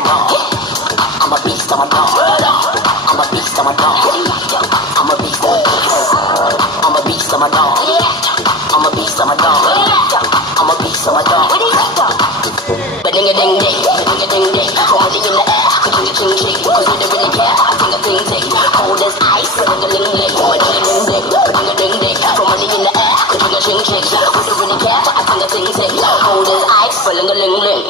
I'm a dog. I'm a beast, I'm a dog. I'm a beast, I'm a dog. I'm a beast, I'm a beast, I'm a dog. I'm a beast, I'm a dog. I'm a beast, I'm a dog. But ding a ding ding, ding a ding ding. Hold it in the air, cause you ching ching. Cause you don't really care, I think a ding ding. Cold as ice, but ding a ding ding. But ding a ding ding, ding a ding ding. Throw money in the air, cause you ching ching. Cause you don't really care, I think a ding ding. Cold as ice, but ding a ding ding.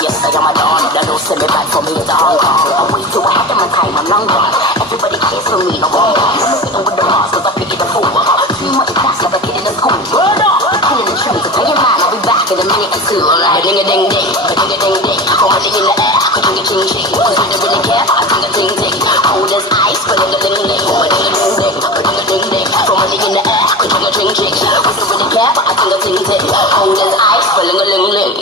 Yes, I am a dawn. That don't send me back for me to Hong Kong. I'm way too ahead of my time, I'm long gone. Everybody cares for me, no wrong. I'm sitting with the boss, cause I pick it a fool. Too much class, like a kid in the school. Pulling the tree, so tell your man I'll be back in a minute or two. Like ding a ding ding, ding a ding ding. Throw money in the air, cause you ching ching. Cause you don't really care, I think a ding ding. Cold as ice, but ding a ding ding. But ding a ding ding, ding a ding ding. Throw money in the air, cause you ching ching. Cause you don't really care, I think a ding ding. Cold as ice, but ding a ding ding.